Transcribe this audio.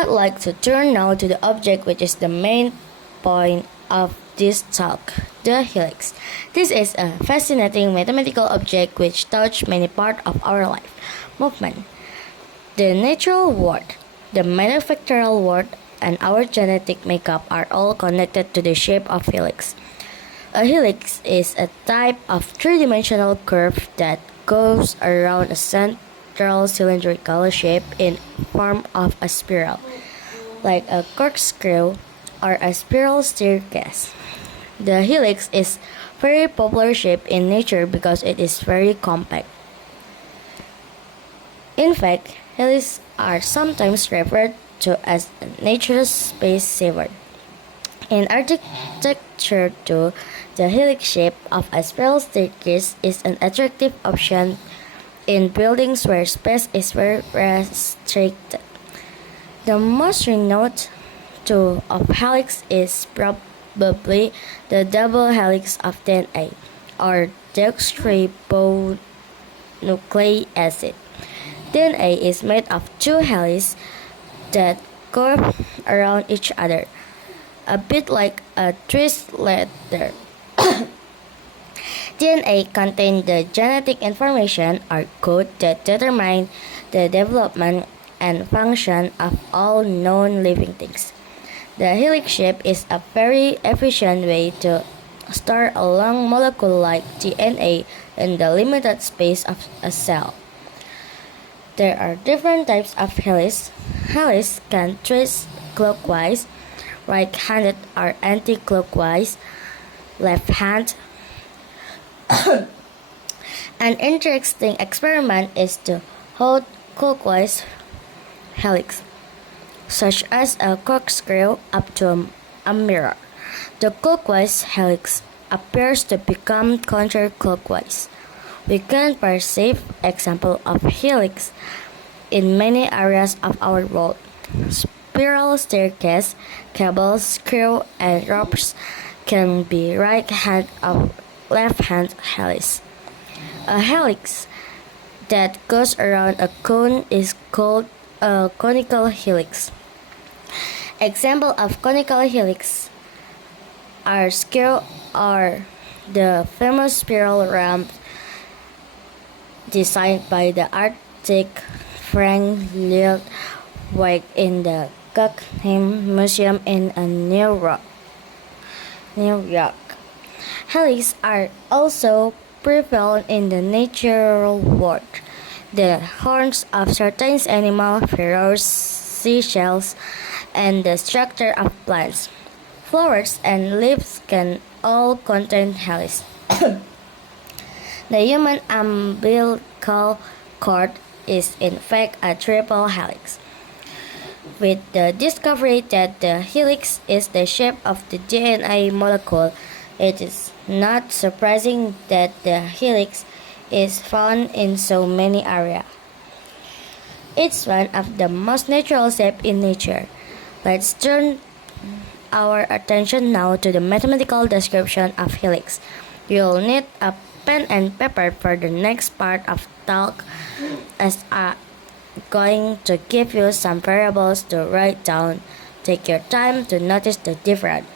I'd like to turn now to the object which is the main point of this talk, the helix. This is a fascinating mathematical object which touches many parts of our life. Movement, the natural world, the manufactural world, and our genetic makeup are all connected to the shape of helix. A helix is a type of three-dimensional curve that goes around a central cylindrical shape in form of a spiral, like a corkscrew or a spiral staircase. The helix is very popular shape in nature because it is very compact. In fact, helixes are sometimes referred to as nature's space saver. In architecture too, the helix shape of a spiral staircase is an attractive option in buildings where space is very restricted. The most renowned tool of helix is probably the double helix of DNA, or deoxyribonucleic acid. DNA is made of two helices that curve around each other, a bit like a twist ladder. DNA contains the genetic information or code that determine the development and function of all known living things. The helix shape is a very efficient way to store a long molecule like DNA in the limited space of a cell. There are different types of helix. Helix can twist clockwise, right-handed or anti-clockwise, left-handed. An interesting experiment is to hold clockwise helix, such as a corkscrew, up to a mirror. The clockwise helix appears to become counterclockwise. We can perceive examples of helix in many areas of our world. Spiral staircase, cables, screws, and ropes can be right-hand or left-hand helix. A helix that goes around a cone is called a conical helix. Examples of conical helix are screw or the famous spiral ramp designed by the architect Frank Lloyd Wright in the Guggenheim Museum in New York. Helixes are also prevalent in the natural world. The horns of certain animals, pharaohs, seashells, and the structure of plants, flowers, and leaves can all contain helix. The human umbilical cord is in fact a triple helix. With the discovery that the helix is the shape of the DNA molecule, it is not surprising that the helix is found in so many areas. It's one of the most natural shapes in nature. Let's turn our attention now to the mathematical description of helix. You'll need a pen and paper for the next part of talk, as I'm going to give you some variables to write down. Take your time to notice the difference.